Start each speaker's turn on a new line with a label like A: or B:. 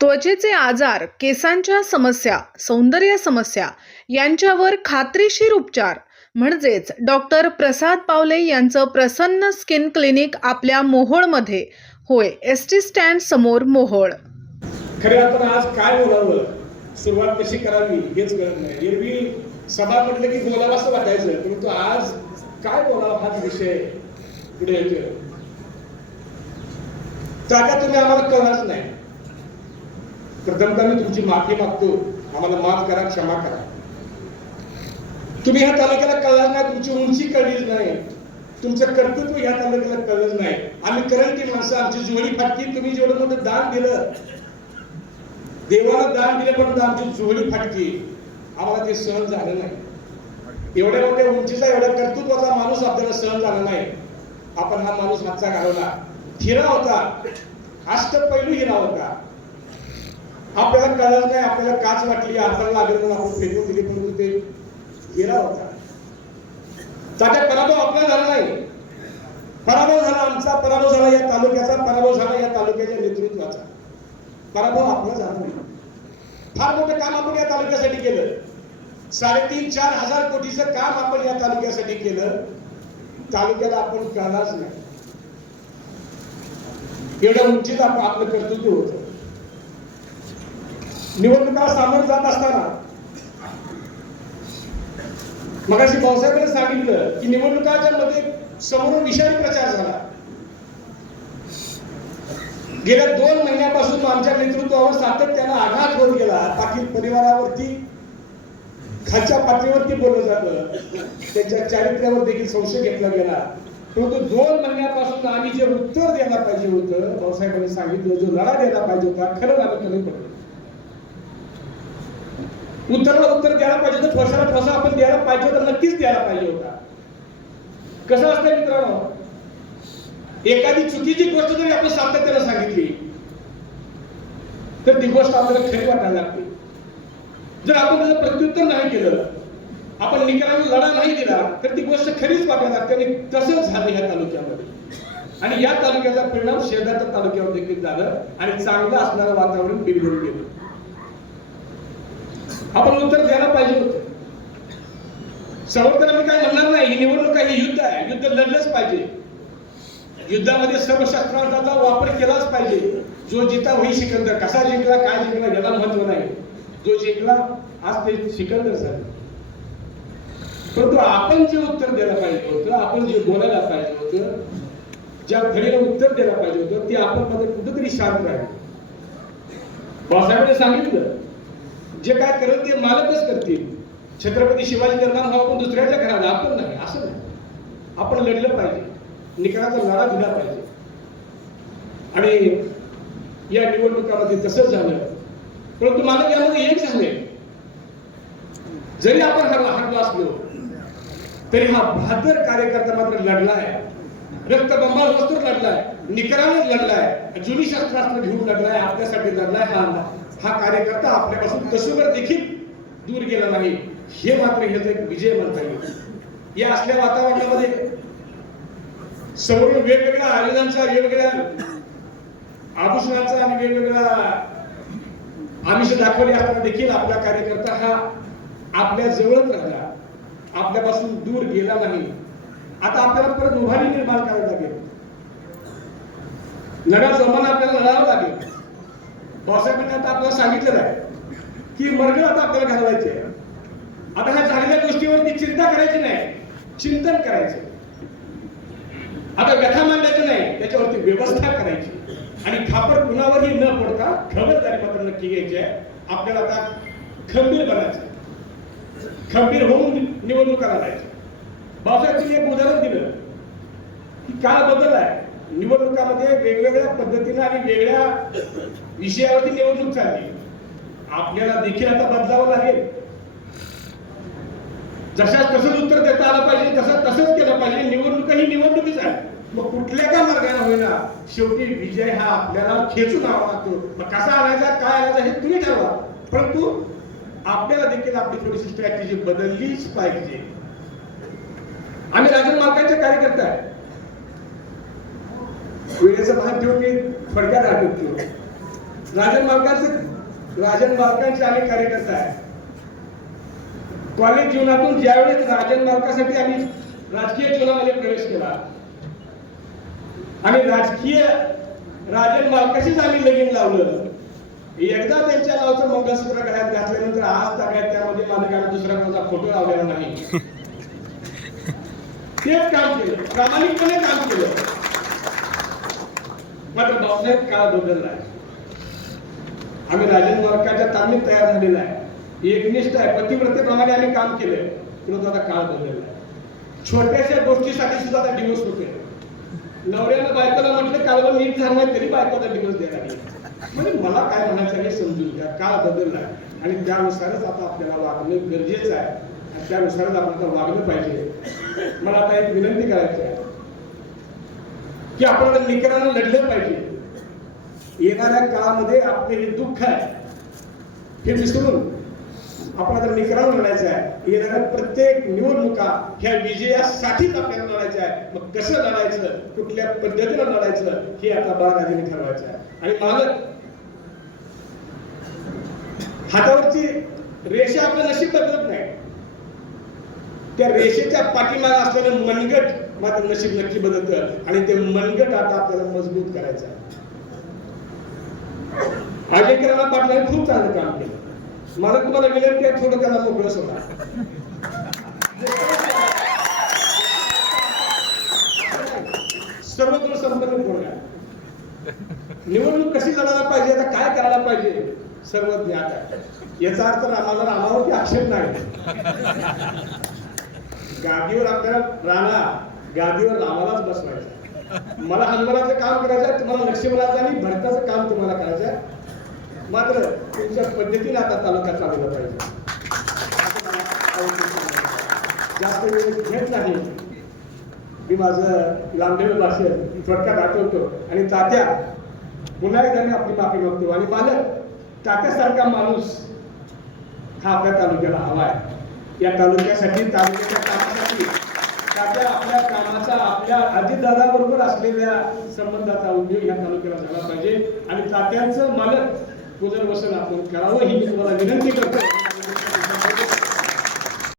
A: त्वचेचे आजार केसांच्या समस्या सौंदर्य समस्या यांच्यावर खात्रीशीर उपचार. म्हणजेच डॉक्टर प्रसाद पावले यांचं प्रसन्न स्किन क्लिनिक आपल्या मोहोळमध्ये. होय एस टी स्टँड समोर मोहोळ.
B: खरे आपण आज काय बोलावं? सुरुवात कशी करावी? हेच कळत नाही. एरवी सभा म्हटलं की बोलावं असं वाटायचं परंतु आज काय बोलावं हाच विषय पुढे येतोय. जागा तुम्ही आम्हाला कळणार नाही. प्रथमतः मी तुमची माफी मागतो. आम्हाला माफ करा क्षमा करा. तुम्ही ह्या तालुक्याला कळलं नाही तुमची उंची कळलीच नाही. तुमचं कर्तृत्व ह्या तालुक्याला कळलं नाही. आम्ही करंटी माणसं आमची जुळी फाटकी तुम्ही जेवढं मोठं दान दिलं. देवाला दान दिलं पण आमची जुळी फाटकी आम्हाला ते सहन झालं नाही. एवढ्या मोठ्या उंचीचा एवढ्या कर्तृत्वाचा माणूस आपल्याला सहन झाला नाही. आपण हा माणूस हातचा घालवला. हिरा होता. अष्टपैलू हिरा होता. आपल्याला कळलं नाही आपल्याला काच वाटली हाताला लागत नाही आपण फेकून दिली परंतु ते गेला होता. त्याचा पराभव आपला झाला नाही. पराभव झाला आमचा पराभव झाला या तालुक्याचा पराभव झाला या तालुक्याच्या नेतृत्वाचा. पराभव आपला झाला नाही. फार मोठं काम आपण या तालुक्यासाठी केलं. साडेतीन चार हजार कोटीचं काम आपण या तालुक्यासाठी केलं. तालुक्याला आपण कळलाच नाही. एवढ्या उंचीत आपण आपलं कर्तृत्व होतं. निवडणुका सामोरे जात असताना. मगाशी भाऊसाहेबांनी सांगितलं की निवडणुकाच्या मध्ये समोरून विषारी प्रचार झाला. गेल्या दोन महिन्यापासून आमच्या नेतृत्वावर सातत्यानं आघात होत गेला. पाटील परिवारावरती खालच्या पातळीवरती बोललं जातं. त्यांच्या चारित्र्यावर देखील संशय घेतला गेला. परंतु दोन महिन्यापासून आम्ही जे उत्तर द्यायला पाहिजे होतं भाऊसाहेबांनी सांगितलं जो लढा द्यायला पाहिजे होता खरं आम्ही कमी पडलो. उत्तराला उत्तर द्यायला पाहिजे होतं. ठोसाला ठोसा आपण द्यायला पाहिजे होता. नक्कीच द्यायला पाहिजे होता. कसं असतं मित्रांनो? एखादी चुकीची गोष्ट जरी आपण सातत्यानं सांगितली तर ती गोष्ट आपल्याला खरी वाटायला लागते. जर आपण त्याचं प्रत्युत्तर नाही केलं आपण निकालाला लढा नाही दिला तर ती गोष्ट खरीच वाटायला लागते आणि तसंच झालं ह्या तालुक्यामध्ये. आणि या तालुक्याचा परिणाम शेजारच्या तालुक्यावर देखील झालं आणि चांगलं असणारं वातावरण बिघडून गेलं. आपण उत्तर द्यायला पाहिजे होतं. समर्थन मी काय म्हणणार नाही ही निवडणूक आहे युद्ध आहे. युद्ध लढलंच पाहिजे. युद्धामध्ये सर्व शस्त्रांचा वापर केलाच पाहिजे. जो जिता होई सिकंदर. कसा जिंकला काय जिंकला याला महत्त्व नाही. जो जिंकला आज ते सिकंदर झाले. परंतु आपण जे उत्तर द्यायला पाहिजे होतं आपण जे बोलायला पाहिजे होतं ज्या घडीला उत्तर द्यायला पाहिजे होतं ते आपण मध्ये कुठेतरी शांत राहिले बाबासाहेबांनी सांगितलं जे काय करेल ते मालकच करतील. छत्रपती शिवाजी निर्माण व्हावं पण दुसऱ्याच्या घराला आपण नाही. असं नाही. आपण लढलं पाहिजे. निकालाचा लढा दिला पाहिजे. आणि या निवडणुकामध्ये तसंच झालं. परंतु मला यामध्ये एक झाले जरी आपण हरला हरलो असलो तरी हा बहादर कार्यकर्ता मात्र लढलाय रक्तबंबाळ वस्तू लढलाय निकराने लढलाय जुनी शस्त्रास्त्र घेऊन लढलाय आपल्यासाठी लढलाय हा हा कार्यकर्ता आपल्यापासून कसोवर देखील दूर गेला नाही. हे मात्र ह्याचा एक विजय म्हणता येईल. या असल्या वातावरणामध्ये समोरून वेगवेगळ्या आयुधांचा वेगवेगळ्या आभूषणाचा आणि वेगवेगळ्या आमिष दाखवले असताना देखील आपला कार्यकर्ता हा आपल्या जवळच राहिला. आपल्यापासून दूर गेला नाही. आता आपल्याला परत उभारी निर्माण करावी लागेल. लढा जमाना आपल्याला लढावं लागेल. बाबासाहेबांनी आता आपल्याला सांगितलेलं आहे की मर्ग आता आपल्याला घालवायचे आता ह्या झालेल्या गोष्टीवरती चिंता करायची नाही. चिंतन करायचं आता व्यथा मांडायचं नाही त्याच्यावरती व्यवस्था करायची आणि खापर कुणावरही न पडता खबरदारी मात्र नक्की घ्यायची आहे. आपल्याला आता खंबीर बनायचं खंबीर होऊन निवडणुका लढायच्या बाबासाहेबांनी एक उदाहरण दिलं की काळ बदल आहे. निवडणुकामध्ये वेगवेगळ्या पद्धतीनं आणि वेगळ्या विषयावरती निवडणूक चालली. आपल्याला देखील आता बदलावं लागेल. जशाच तसंच उत्तर देता आलं पाहिजे तसं तसंच केलं पाहिजे. निवडणूक ही निवडणुकीच आहे. मग कुठल्या का मार्गाने होईना? शेवटी विजय हा आपल्याला खेचून आवा लागतो. मग कसा आणायचा काय आणायचा हे तुम्ही ठरवा. परंतु आपल्याला देखील आपली थोडीशी स्ट्रॅटेजी बदललीच पाहिजे. आम्ही राजन मालकांचे कार्यकर्ते आहे. वेळेचं भान ठेवून मी थोडक्यात आठवतो राजन मालकांचं राजन मालकांचे आम्ही कार्यकर्ता आहे कॉलेज जीवनातून ज्यावेळेस राजन मालकासाठी आम्ही राजकीय जीवनामध्ये प्रवेश केला आणि राजकीय राजन मालकाशीच आम्ही लगीन लावलं. एकदा त्यांच्या नावाचं मंगळसूत्र गळ्यात घातल्यानंतर आज सगळ्यात त्यामध्ये मालकाला दुसऱ्या कोणाचा फोटो लावलेला नाही. तेच काम केलं. प्रामाणिकपणे काम केलं. मात्र बाबासाहेब काळ बदलला आहे. आम्ही राजन मालकाच्या तालमीत तयार झालेला आहे. एकनिष्ठ आहे. पतिव्रतेप्रमाणे आम्ही काम केलंय. परंतु आता काळ बदलला आहे. छोट्याशा गोष्टीसाठी सुद्धा आता डिवोर्स होते नवऱ्यानं बायकोला म्हटलं काल नीट झालं नाही तरी बायकोला डिवोर्स द्यायला म्हणजे मला काय म्हणायचं आहे हे समजून घ्या. काळ बदलला आहे. आणि त्यानुसारच आता आपल्याला वागणं गरजेचं आहे. आणि त्यानुसारच आपण आता वागलं पाहिजे. मला आता एक विनंती करायची आहे की आपण निकरांना निकरानं लढलं पाहिजे. येणाऱ्या काळामध्ये आपले हे दुःख आहे हे विसरून आपण आता निकरानं लढायचं आहे. येणाऱ्या प्रत्येक निवडणुका ह्या विजयासाठीच आपल्याला लढायचं आहे. मग कसं लढायचं कुठल्या पद्धतीनं लढायचं हे आता बाळराजेने ठरवायचं आहे. आणि मालक हातावरची रेषा आपलं नशीब बदलत नाही. त्या रेषेच्या पाठीमागे असलेलं मनगट मात्र नशीब नक्की बदलतं. आणि ते मनगट आता आपल्याला मजबूत करायचं आहे. अजयकरांना पाटलाने खूप चांगलं काम केलं. मला तुम्हाला विनंती आहे थोडं त्याला मोकळं सोडा. सर्वत्र संपन्न कोण निवडणूक कशी लढायला पाहिजे आता काय करायला पाहिजे सर्व ज्ञात आहे. याचा अर्थ रामाला रामावरती आक्षेप नाही. गादीवर आपल्याला राणा गादीवर रामालाच बसवायचं. मला हनुमानाचं काम करायचं तुम्हाला लक्ष्मणाचं आणि भरताचं काम तुम्हाला करायचं आहे. मात्र तुमच्या पद्धतीने आता तालुका चालवला पाहिजे. जास्त वेळ घेत नाही. मी माझं लांबलेलं भाषण थोडक्यात आठवतो. आणि तात्या पुन्हा एकदा मी आपली माफी मागतो आणि मालक तात्यासारखा माणूस हा आपल्या तालुक्याला हवा आहे. या तालुक्यासाठी तालुक्याच्या कामासाठी तात्या आपल्या कामाचा आपल्या अजितदादाबरोबर असलेल्या संबंधाचा उद्योग या तालुक्याला झाला पाहिजे. आणि तात्यांचं मालक पुनर्वसन आपण करावं ही मी तुम्हाला विनंती करतो.